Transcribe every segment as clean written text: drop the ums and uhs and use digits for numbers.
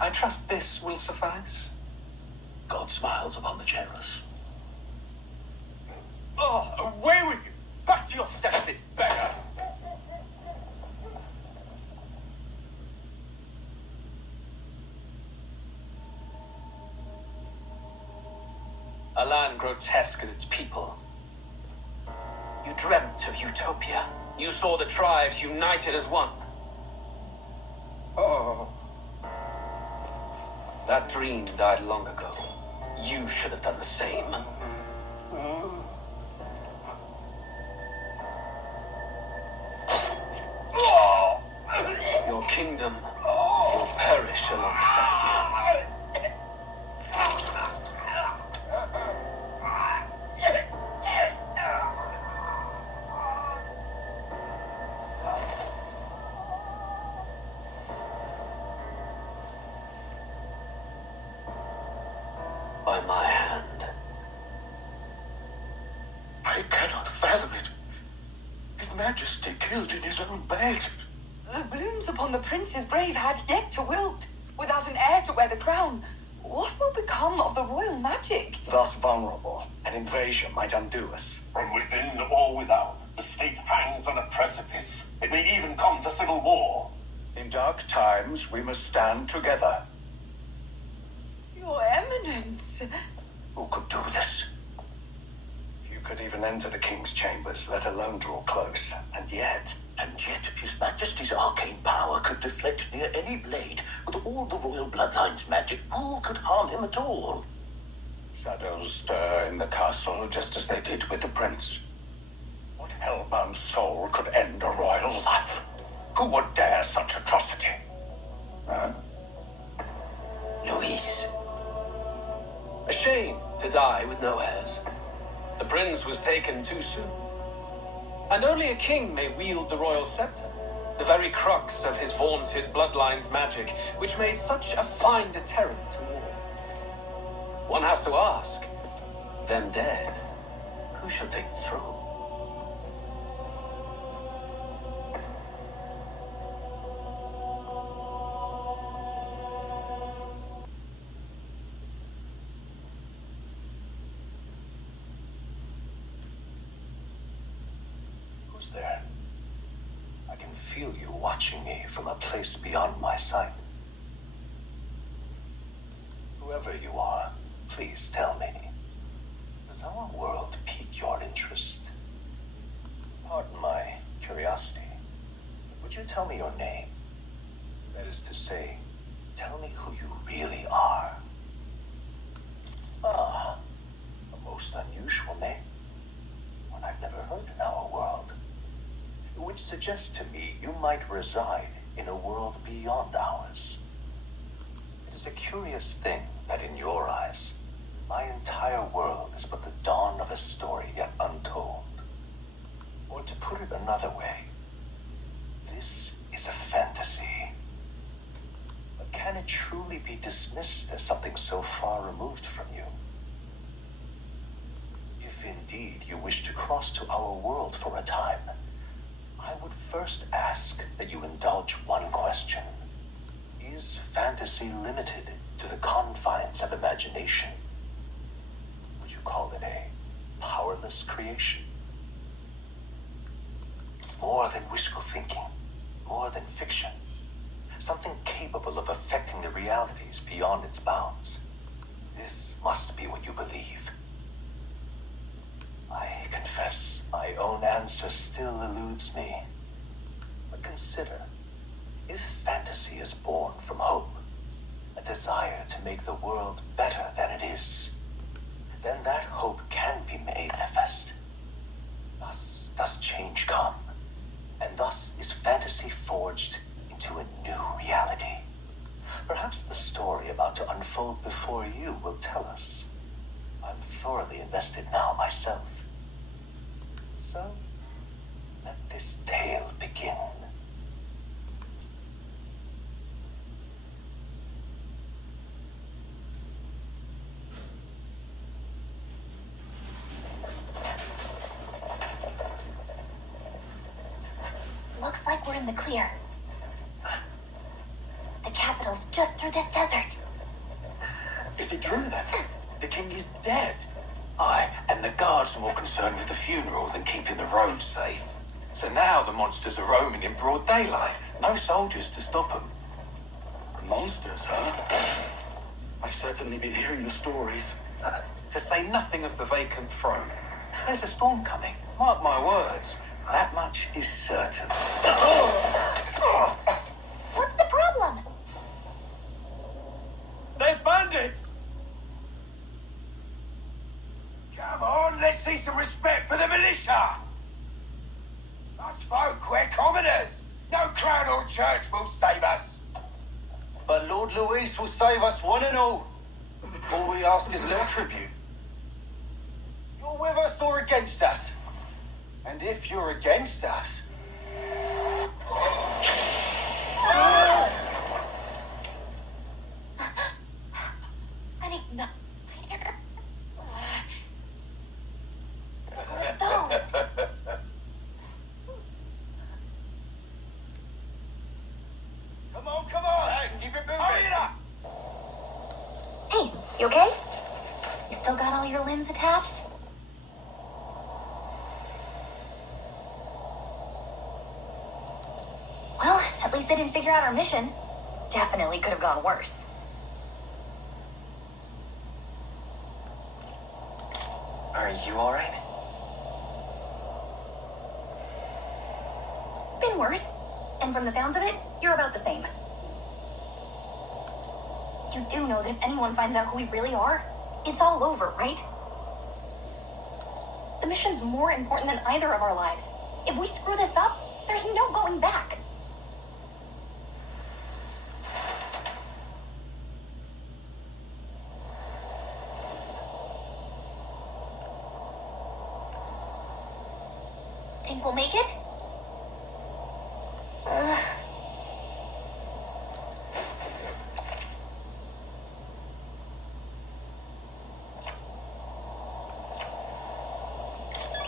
I trust this will suffice. God smiles upon the generous. Oh, away with you! Back to your cesspit, beggar! A land grotesque as its people. You dreamt of utopia. You saw the tribes united as one. Oh. That dream died long ago. You should have done the same. Your kingdom will perish alongside you. By my hand. I cannot fathom it. His Majesty killed in his own bed. The blooms upon the prince's grave had yet to wilt. Without an heir to wear the crown, what will become of the royal magic? Thus vulnerable, an invasion might undo us. From within or without, the state hangs on a precipice. It may even come to civil war. In dark times, we must stand together. Your Eminence. Who could do this? Few could even enter the king's chambers, let alone draw close. And yet, His Majesty's arcane power could deflect near any blade. With all the royal bloodline's magic, who could harm him at all? Shadows stir in the castle just as they did with the prince. What hellbound soul could end a royal life? Who would dare such atrocity? Huh? Luis. A shame to die with no heirs. The prince was taken too soon. And only a king may wield the royal scepter, the very crux of his vaunted bloodline's magic, which made such a fine deterrent to war. One has to ask, them dead, who shall take the throne? Who's there? I can feel you watching me from a place beyond my sight. Whoever you are, please tell me, does our world pique your interest? Pardon my curiosity, but would you tell me your name? That is to say, tell me who you really are. Ah, a most unusual name. One I've never heard in our world. Which suggests to me you might reside in a world beyond ours. It is a curious thing that in your eyes, my entire world is but the dawn of a story yet untold. Or to put it another way, this is a fantasy. But can it truly be dismissed as something so far removed from you? If indeed you wish to cross to our world for a time, I would first ask that you indulge one question. Is fantasy limited to the confines of imagination? Would you call it a powerless creation? More than wishful thinking, more than fiction. Something capable of affecting the realities beyond its bounds. This must be what you believe. I confess my own answer still eludes me. But consider, if fantasy is born from hope, a desire to make the world better than it is, then that hope can be made manifest. Thus does change come, and thus is fantasy forged into a new reality. Perhaps the story about to unfold before you will tell us. I'm thoroughly invested now myself. So, let this tale begin. Looks like we're in the clear. The capital's just through this desert. Is it true then? The king is dead. Aye, and the guards are more concerned with the funeral than keeping the roads safe. So now the monsters are roaming in broad daylight. No soldiers to stop them. Monsters, huh? I've certainly been hearing the stories. To say nothing of the vacant throne. There's a storm coming. Mark my words. That much is certain. What's the problem? They're bandits! Come on, let's see some respect for the militia! Us folk, we're commoners. No crown or church will save us. But Lord Luis will save us one and all. All we ask is a little tribute. You're with us or against us? And if you're against us... I need no... Those. Come on! Hey, keep it moving! Hurry it up! Hey, you okay? You still got all your limbs attached? Well, at least they didn't figure out our mission. Definitely could have gone worse. Are you alright? Been worse. And from the sounds of it, you're about the same. You do know that if anyone finds out who we really are, it's all over, right? The mission's more important than either of our lives. If we screw this up, there's no going back. Think we'll make it?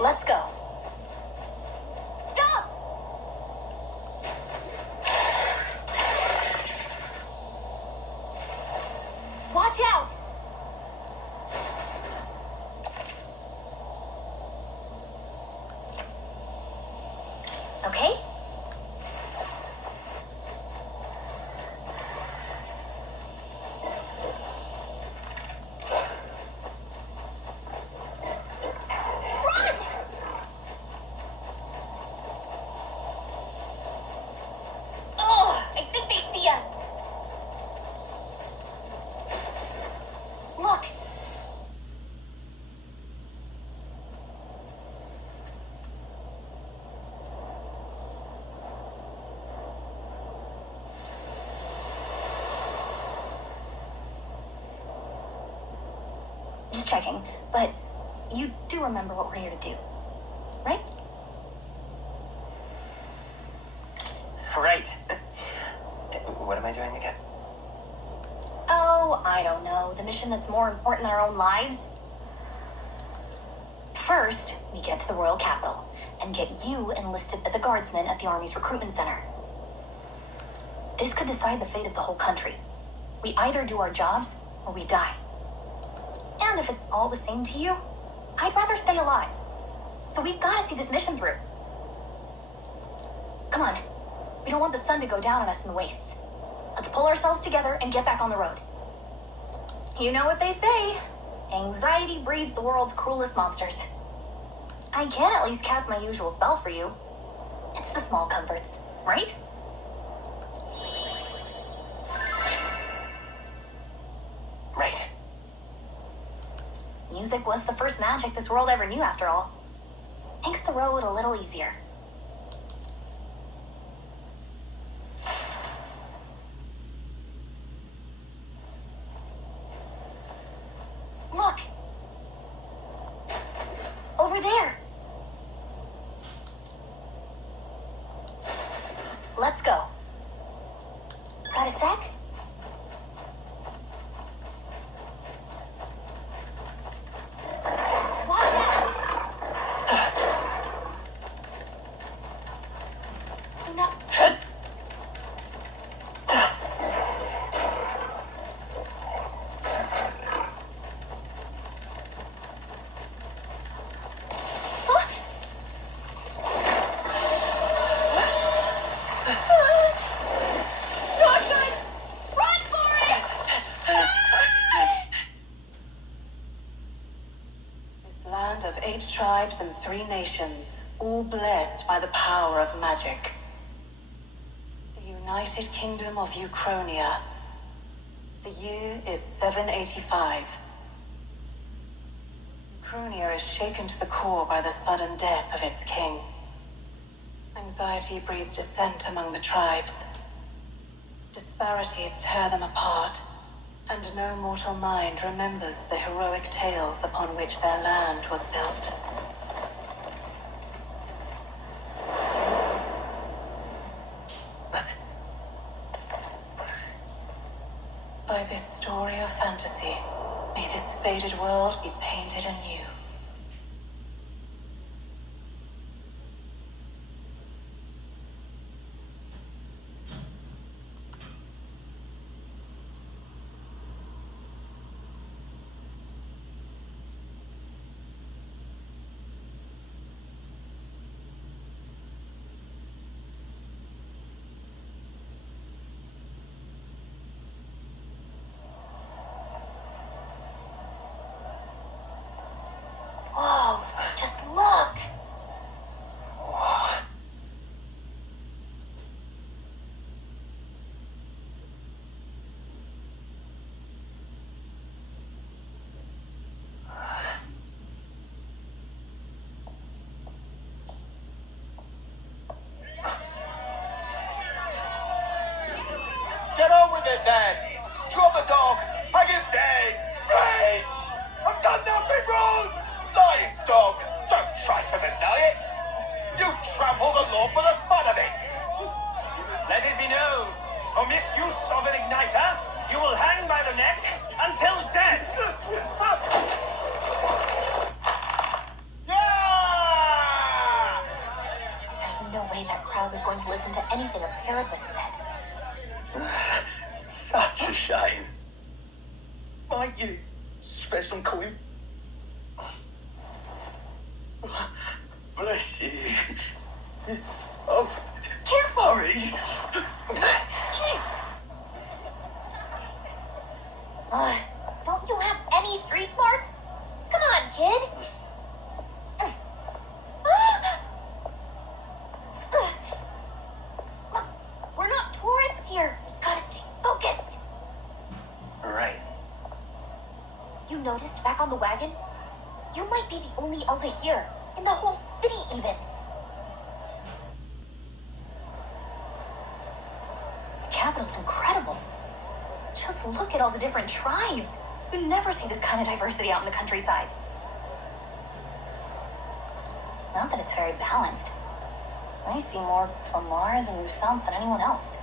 Let's go. Stop! Watch out! Okay? Look! Just checking, but you do remember what we're here to do, right? Right. What am I doing again? Oh, I don't know. The mission that's more important than our own lives? First, we get to the royal capital and get you enlisted as a guardsman at the army's recruitment center. This could decide the fate of the whole country. We either do our jobs or we die. And if it's all the same to you, I'd rather stay alive. So we've got to see this mission through. Come on. We don't want the sun to go down on us in the wastes. Let's pull ourselves together and get back on the road. You know what they say. Anxiety breeds the world's cruelest monsters. I can at least cast my usual spell for you. It's the small comforts, right? Right. Music was the first magic this world ever knew, after all. Makes the road a little easier. Look! Over there! Let's go. Got a sec? Watch out! No. tribes and 3 nations, all blessed by the power of magic. The United Kingdom of Uchronia. The year is 785. Uchronia is shaken to the core by the sudden death of its king. Anxiety breeds dissent among the tribes. Disparities tear them apart, and no mortal mind remembers the heroic tales upon which their land was built. By this story of fantasy, may this faded world be painted anew. Whoa, just look! Get on with it then! Drop the dog! Hang him dead! Please! I've done nothing wrong! Lying dog! Don't try to deny it! You trample the law for the fun of it! Let it be known, for misuse of an igniter, you will hang by the neck until dead. Yeah! There's no way that crowd was going to listen to anything a parrot said. Such a shame. Might you, special queen? Bless you. Oh, hurry. Don't you have any street smarts? Come on, kid. Look, we're not tourists here. Gotta stay focused. Right. You noticed back on the wagon? You might be the only Elder here, in the whole city even. The capital's incredible. Just look at all the different tribes. You never see this kind of diversity out in the countryside. Not that it's very balanced. I see more Plamars and Rusans than anyone else.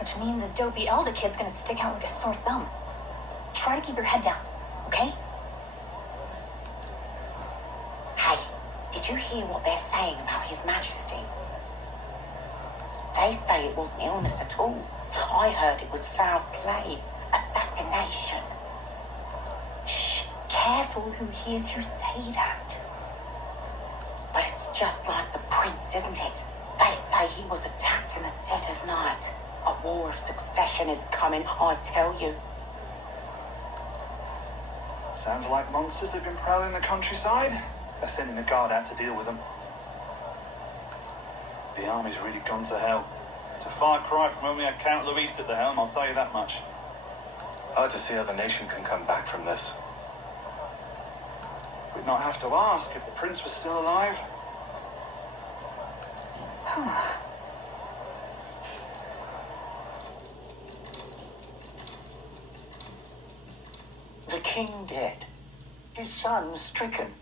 Which means a dopey Elder kid's gonna stick out like a sore thumb. Try to keep your head down, okay? Hey, did you hear what they're saying about His Majesty? They say it wasn't illness at all. I heard it was foul play, assassination. Shh, careful who hears you say that. But it's just like the prince, isn't it? They say he was attacked in the dead of night. A war of succession is coming, I tell you. Sounds like monsters have been prowling the countryside. They're sending a guard out to deal with them. The army's really gone to hell. It's a far cry from when we had Count Luis at the helm, I'll tell you that much. Hard to see how the nation can come back from this. We'd not have to ask if the prince was still alive. The king dead. His son stricken.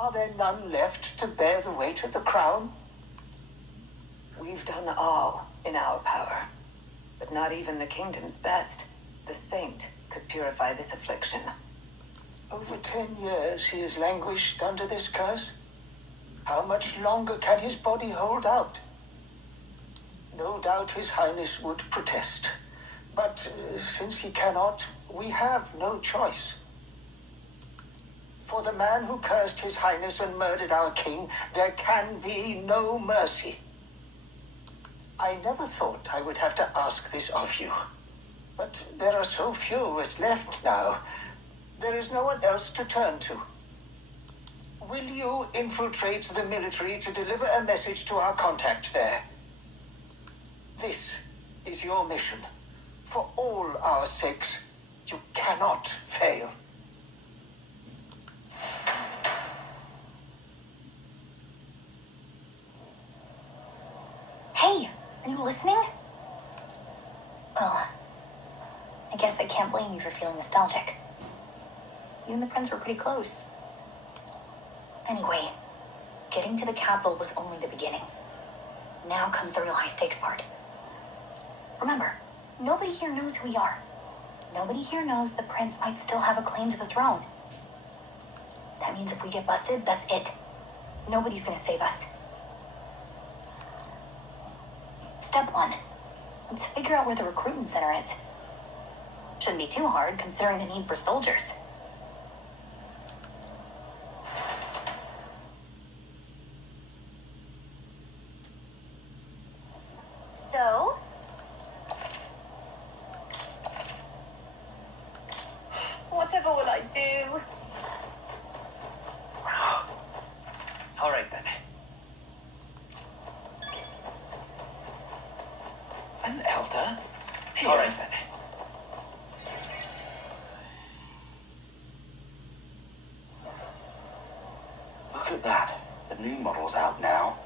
Are there none left to bear the weight of the crown? We've done all in our power, but not even the kingdom's best, the saint, could purify this affliction. Over 10 years he has languished under this curse. How much longer can his body hold out? No doubt His Highness would protest. But since he cannot, we have no choice. For the man who cursed His Highness and murdered our king, there can be no mercy. I never thought I would have to ask this of you. But there are so few of us left now. There is no one else to turn to. Will you infiltrate the military to deliver a message to our contact there? This is your mission. For all our sakes, you cannot fail. Hey, are you listening? Well, I guess I can't blame you for feeling nostalgic. You and the prince were pretty close. Anyway, getting to the capital was only the beginning. Now comes the real high-stakes part. Remember, nobody here knows who we are. Nobody here knows the prince might still have a claim to the throne. That means if we get busted, that's it. Nobody's gonna save us. Step 1. Let's figure out where the recruitment center is. Shouldn't be too hard, considering the need for soldiers. So? Whatever will I do? All right, then. An elder? Here. All right, then. Look at that. The new model's out now.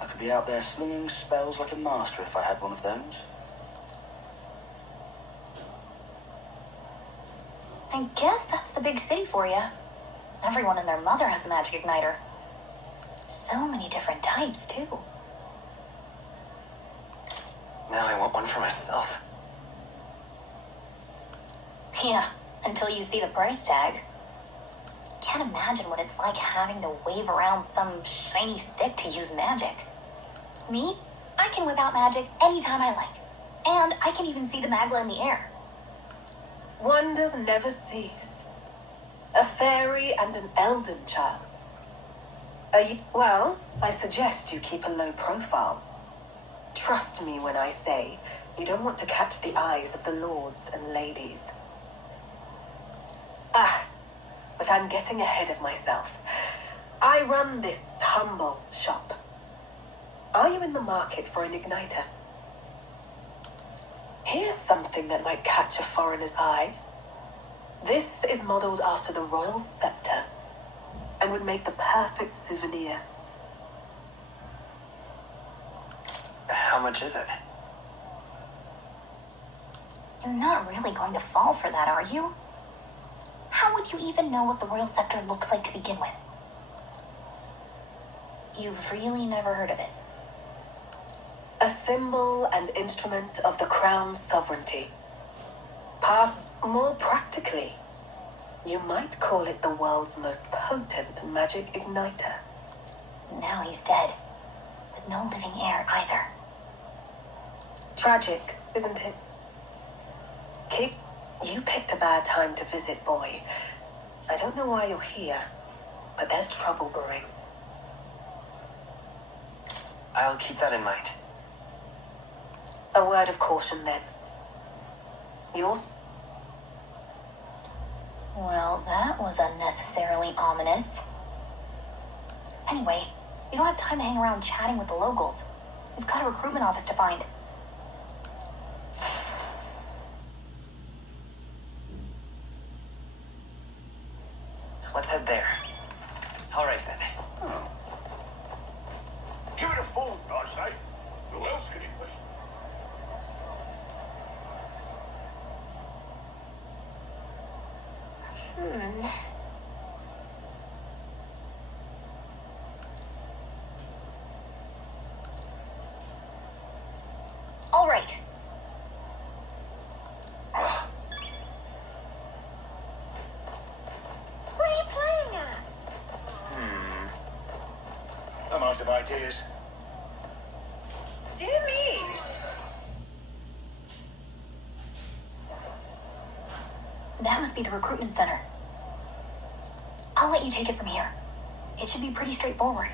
I could be out there slinging spells like a master if I had one of those. I guess that's the big city for you. Everyone and their mother has a magic igniter. So many different types, too. Now I want one for myself. Yeah, until you see the price tag. Can't imagine what it's like having to wave around some shiny stick to use magic. Me? I can whip out magic anytime I like. And I can even see the magla in the air. Wonders never cease. A fairy and an elden child. Well, I suggest you keep a low profile. Trust me when I say you don't want to catch the eyes of the lords and ladies. But I'm getting ahead of myself. I run this humble shop. Are you in the market for an igniter? Here's something that might catch a foreigner's eye. This is modeled after the royal scepter and would make the perfect souvenir. How much is it? You're not really going to fall for that, are you? How would you even know what the royal scepter looks like to begin with? You've really never heard of it. A symbol and instrument of the crown's sovereignty. Passed more practically, you might call it the world's most potent magic igniter. Now he's dead, with no living heir either. Tragic, isn't it? You picked a bad time to visit, boy. I don't know why you're here, but there's trouble brewing. I'll keep that in mind. A word of caution, then. Well, that was unnecessarily ominous. Anyway, we don't have time to hang around chatting with the locals. We've got a recruitment office to find. Let's head there. All right, then. Give it a phone, I say. Who else could it be? All right. What are you playing at? I'm out of ideas. Dear me. That must be the recruitment center. I'll let you take it from here. It should be pretty straightforward.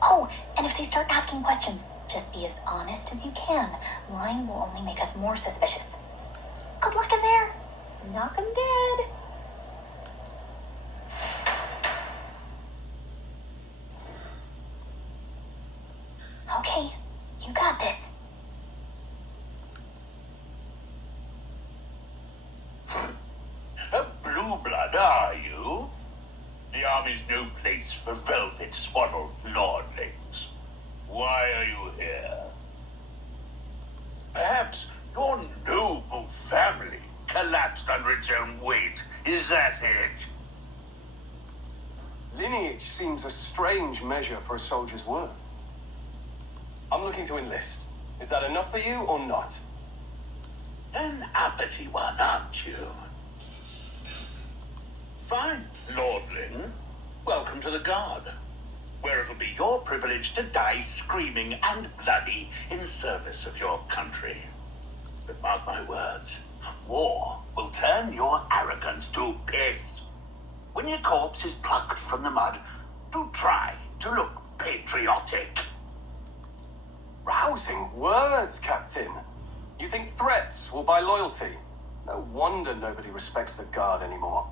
Oh, and if they start asking questions, just be as honest as you can. Lying will only make us more suspicious. Good luck in there. Knock 'em dead. Okay, you got this. A blue blood, are you? The army's no place for velvet-swaddled lordlings. Why are you here? Perhaps your noble family collapsed under its own weight. Is that it? Lineage seems a strange measure for a soldier's worth. I'm looking to enlist. Is that enough for you or not? An uppity one, aren't you? Fine, lordling. Welcome to the Guard, where it'll be your privilege to die screaming and bloody in service of your country. But mark my words, war will turn your arrogance to piss. When your corpse is plucked from the mud, do try to look patriotic. Rousing words, Captain. You think threats will buy loyalty? No wonder nobody respects the Guard anymore.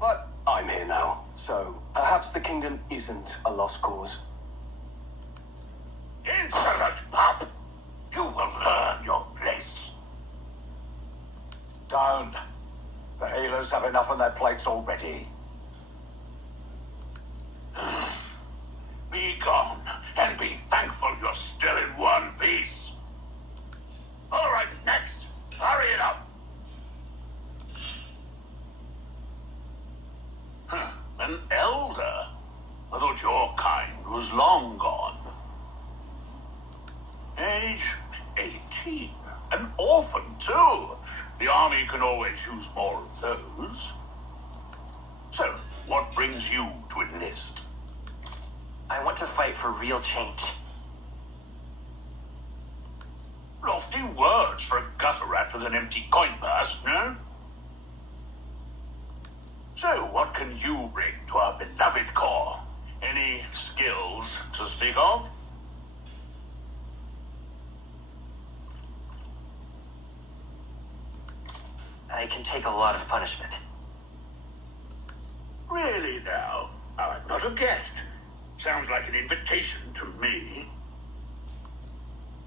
But I'm here now, so perhaps the kingdom isn't a lost cause. Insolent pup! You will learn your place. Don't. The healers have enough on their plates already. Be gone, and be thankful you're still in one piece. All right, next. Hurry it up. An elder? I thought your kind was long gone. Age 18. An orphan, too. The army can always use more of those. So, what brings you to enlist? I want to fight for real change. Lofty words for a gutter rat with an empty coin purse, no? So, what can you bring to our beloved corps? Any skills to speak of? I can take a lot of punishment. Really now? I would not have guessed. Sounds like an invitation to me.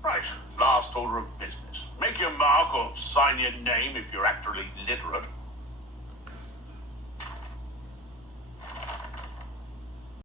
Right, last order of business. Make your mark or sign your name if you're actually literate.